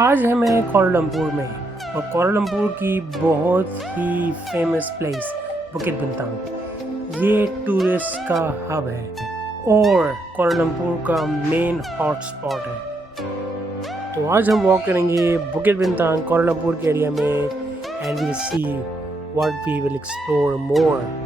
आज हम हैं कोलालमपुर में और कोलालमपुर की बहुत ही फेमस प्लेस बुकित बिंतांग। ये टूरिस्ट का हब है और कोलालमपुर का मेन हॉटस्पॉट है। तो आज हम वॉक करेंगे बुकित बिंतांग कोलालमपुर के एरिया में and we see what we will explore more.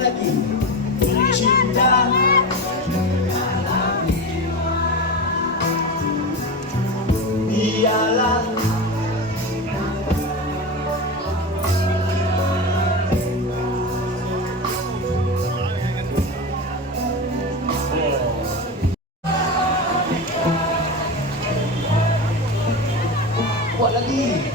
lagi cinta. Dialah buat lagi.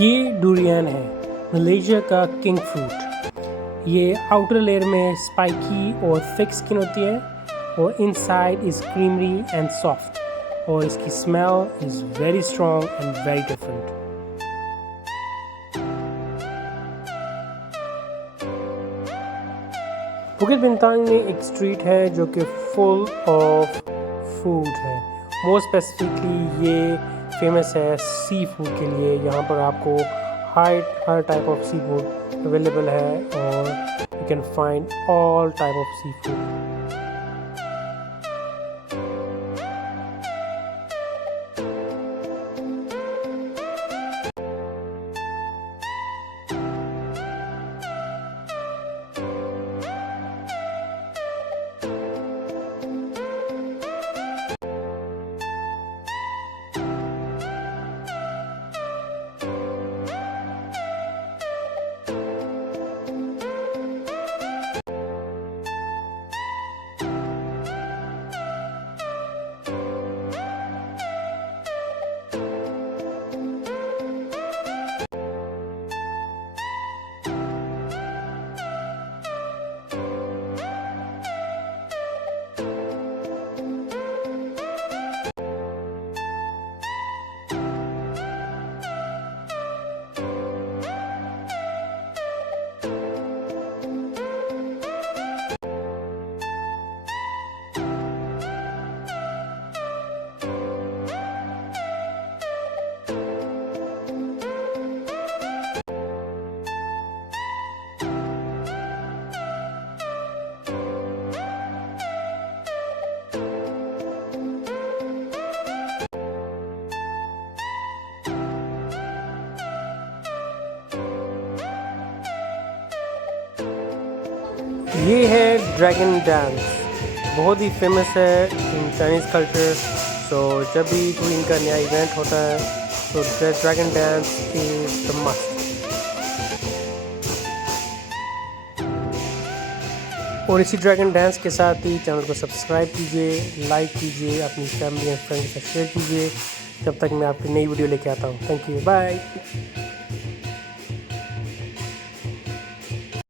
ये डुरियन है, मलेशिया का किंग फ्रूट। ये आउटर लेयर में स्पाइकी और थिक स्किन होती है और inside is creamy and soft, और इसकी smell is very strong and very different. Bukit Bintang में एक स्ट्रीट है जो कि फुल ऑफ फूड है। मोर स्पेसिफिकली ये फेमस है सी फूड के लिए। यहाँ पर आपको हर type of seafood available है और you can find all type of seafood. ये है ड्रैगन डांस, बहुत ही फेमस है इन चाइनीज़ कल्चर। सो जब भी कोई इनका नया इवेंट होता है तो dragon dance is the must. और इसी ड्रैगन डांस के साथ ही चैनल को सब्सक्राइब कीजिए, लाइक कीजिए, अपनी फैमिली एंड फ्रेंड के साथ शेयर कीजिए। जब तक मैं आपकी नई वीडियो लेके आता हूँ। Thank you, bye.